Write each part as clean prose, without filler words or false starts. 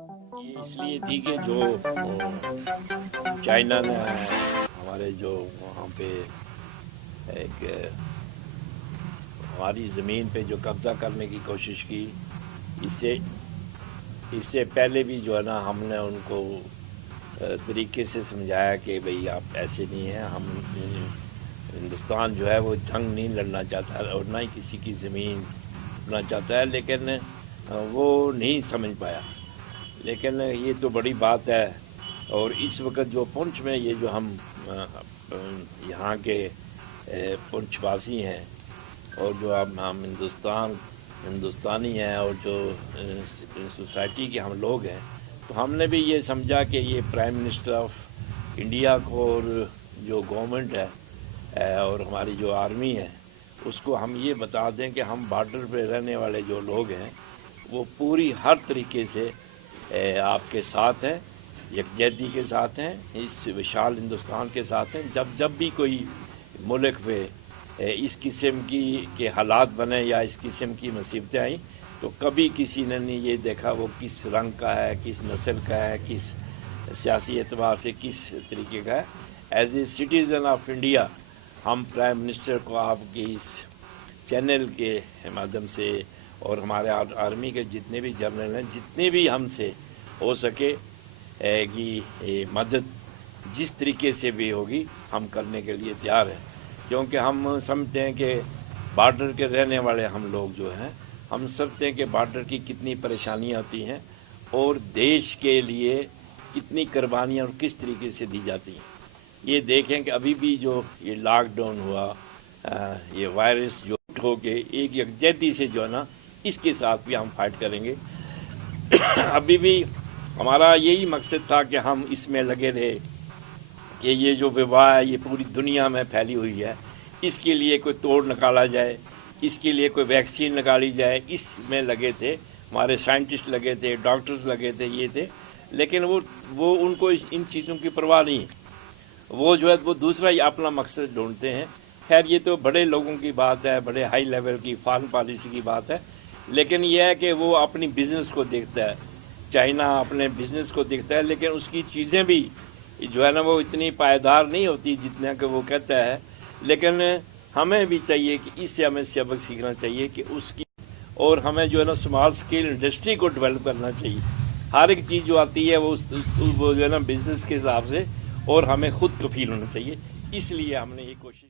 ये इसलिए थी कि जो चाइना ने हमारे जो वहाँ पे एक हमारी ज़मीन पे जो कब्ज़ा करने की कोशिश की, इससे इससे पहले भी जो है ना हमने उनको तरीके से समझाया कि भाई आप ऐसे नहीं हैं, हम हिंदुस्तान जो है वो जंग नहीं लड़ना चाहता और ना ही किसी की ज़मीन लड़ना चाहता है, लेकिन वो नहीं समझ पाया। लेकिन ये तो बड़ी बात है। और इस वक्त जो पुंछ में ये जो हम यहाँ के पुंछवासी हैं और जो हम हिंदुस्तानी हैं और जो सोसाइटी के हम लोग हैं, तो हमने भी ये समझा कि ये प्राइम मिनिस्टर ऑफ इंडिया को और जो गवर्नमेंट है और हमारी जो आर्मी है उसको हम ये बता दें कि हम बॉर्डर पे रहने वाले जो लोग हैं वो पूरी हर तरीके से आपके साथ हैं, यकजहती के साथ हैं, इस विशाल हिंदुस्तान के साथ हैं। जब भी कोई मुल्क पे इस किस्म के हालात बने या इस किस्म की मुसीबतें आई, तो कभी किसी ने नहीं ये देखा वो किस रंग का है, किस नस्ल का है, किस सियासी एतबार से किस तरीके का है। As a citizen of India हम प्राइम मिनिस्टर को आपके इस चैनल के माध्यम से और हमारे आर्मी के जितने भी जनरल हैं, जितने भी हमसे हो सके कि मदद जिस तरीके से भी होगी हम करने के लिए तैयार हैं। क्योंकि हम समझते हैं कि बॉर्डर के रहने वाले हम लोग जो हैं, हम समझते हैं कि बॉर्डर की कितनी परेशानियां होती हैं और देश के लिए कितनी कुर्बानियाँ और किस तरीके से दी जाती हैं। ये देखें कि अभी भी जो ये लॉकडाउन हुआ, ये वायरस जो हो के एक यकजहती से जो है ना, इसके साथ भी हम फाइट करेंगे। अभी भी हमारा यही मकसद था कि हम इसमें लगे रहे कि ये जो वबा है ये पूरी दुनिया में फैली हुई है, इसके लिए कोई तोड़ निकाला जाए, इसके लिए कोई वैक्सीन निकाली जाए, इसमें लगे थे। हमारे साइंटिस्ट लगे थे, डॉक्टर्स लगे थे, ये थे। लेकिन वो उनको इन चीज़ों की परवाह नहीं है। वो जो है वो दूसरा ही अपना मकसद ढूंढते हैं। खैर ये तो बड़े लोगों की बात है, बड़े हाई लेवल की फॉरेन पॉलिसी की बात है। लेकिन यह है कि वो अपनी बिज़नेस को देखता है, चाइना अपने बिज़नेस को देखता है, लेकिन उसकी चीज़ें भी जो है ना वो इतनी पायदार नहीं होती जितना कि वो कहता है। लेकिन हमें भी चाहिए कि इससे हमें सबक सीखना चाहिए कि उसकी, और हमें जो है ना स्मॉल स्केल इंडस्ट्री को डेवलप करना चाहिए। हर एक चीज़ जो आती है वो वो जो है ना बिज़नेस के हिसाब से, और हमें खुद कफील होना चाहिए। इसलिए हमने ये कोशिश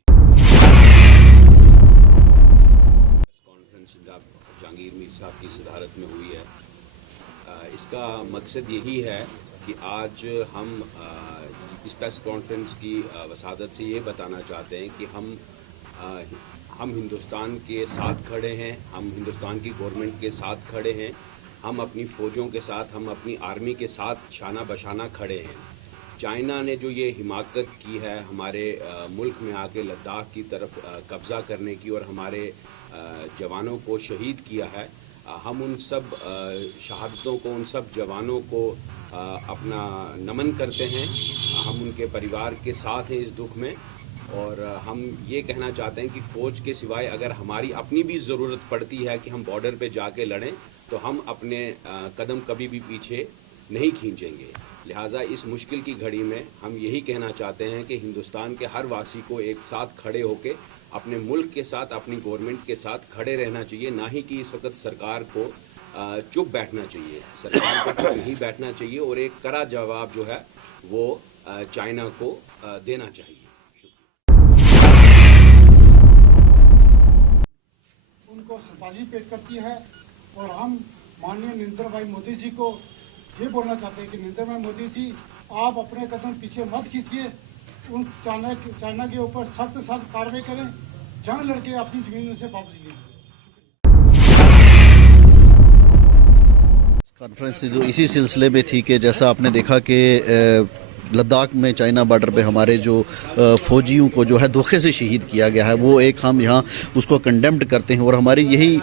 कॉन्फ्रेंस जहांगीर मीर साहब की सदारत में हुई है। इसका मकसद यही है कि आज हम इस प्रेस कॉन्फ्रेंस की वसादत से ये बताना चाहते हैं कि हम हिंदुस्तान के साथ खड़े हैं, हम हिंदुस्तान की गवर्नमेंट के साथ खड़े हैं, हम अपनी फ़ौजों के साथ, हम अपनी आर्मी के साथ शाना बशाना खड़े हैं। चाइना ने जो ये हिमाकत की है हमारे मुल्क में आके लद्दाख की तरफ कब्ज़ा करने की और हमारे जवानों को शहीद किया है, हम उन सब शहादतों को, उन सब जवानों को अपना नमन करते हैं। हम उनके परिवार के साथ हैं इस दुख में, और हम ये कहना चाहते हैं कि फ़ौज के सिवाय अगर हमारी अपनी भी ज़रूरत पड़ती है कि हम बॉर्डर पे जाके लड़ें, तो हम अपने कदम कभी भी पीछे नहीं खींचेंगे। लिहाजा इस मुश्किल की घड़ी में हम यही कहना चाहते हैं कि हिंदुस्तान के हर वासी को एक साथ खड़े होकर अपने मुल्क के साथ, अपनी गवर्नमेंट के साथ खड़े रहना चाहिए, ना ही कि इस वक्त सरकार को चुप बैठना चाहिए। सरकार को चुप नहीं बैठना चाहिए और एक कड़ा जवाब जो है वो चाइना को देना चाहिए। उनको श्रद्धांजलि पेश करती है। और हम माननीय नरेंद्र भाई मोदी जी को ये बोलना चाहते हैं कि नरेंद्र भाई मोदी जी, आप अपने कदम पीछे मत खींचिए, उन चाइना के ऊपर सख्त कार्रवाई करें, जंग लड़के अपनी जमीन से वापस लीजिए। कॉन्फ्रेंस जो इसी सिलसिले में थी कि जैसा आपने देखा कि लद्दाख में चाइना बॉर्डर पे हमारे जो फ़ौजियों को जो है धोखे से शहीद किया गया है, वो एक हम यहाँ उसको कंडेम्ड करते हैं। और हमारी यही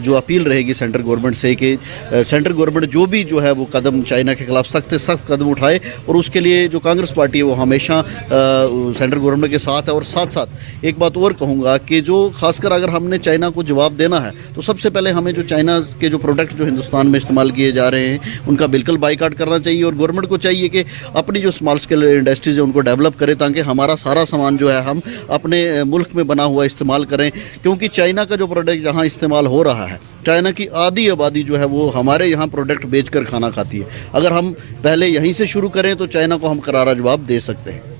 जो अपील रहेगी सेंट्रल गवर्नमेंट से कि सेंट्रल गवर्नमेंट जो भी जो है वो कदम चाइना के खिलाफ सख्त से सख्त कदम उठाए, और उसके लिए जो कांग्रेस पार्टी है वो हमेशा सेंट्रल गवर्नमेंट के साथ है। और साथ साथ एक बात और कहूँगा कि जो खासकर अगर हमने चाइना को जवाब देना है तो सबसे पहले हमें जो चाइना के जो प्रोडक्ट जो हिंदुस्तान में इस्तेमाल किए जा रहे हैं उनका बिल्कुल बाइकाट करना चाहिए, और गवर्नमेंट को चाहिए कि अपनी जो स्मॉल स्केल इंडस्ट्रीज है उनको डेवलप करें, ताकि हमारा सारा सामान जो है हम अपने मुल्क में बना हुआ इस्तेमाल करें। क्योंकि चाइना का जो प्रोडक्ट यहाँ इस्तेमाल हो रहा है, चाइना की आधी आबादी जो है वो हमारे यहाँ प्रोडक्ट बेचकर खाना खाती है। अगर हम पहले यहीं से शुरू करें तो चाइना को हम करारा जवाब दे सकते हैं।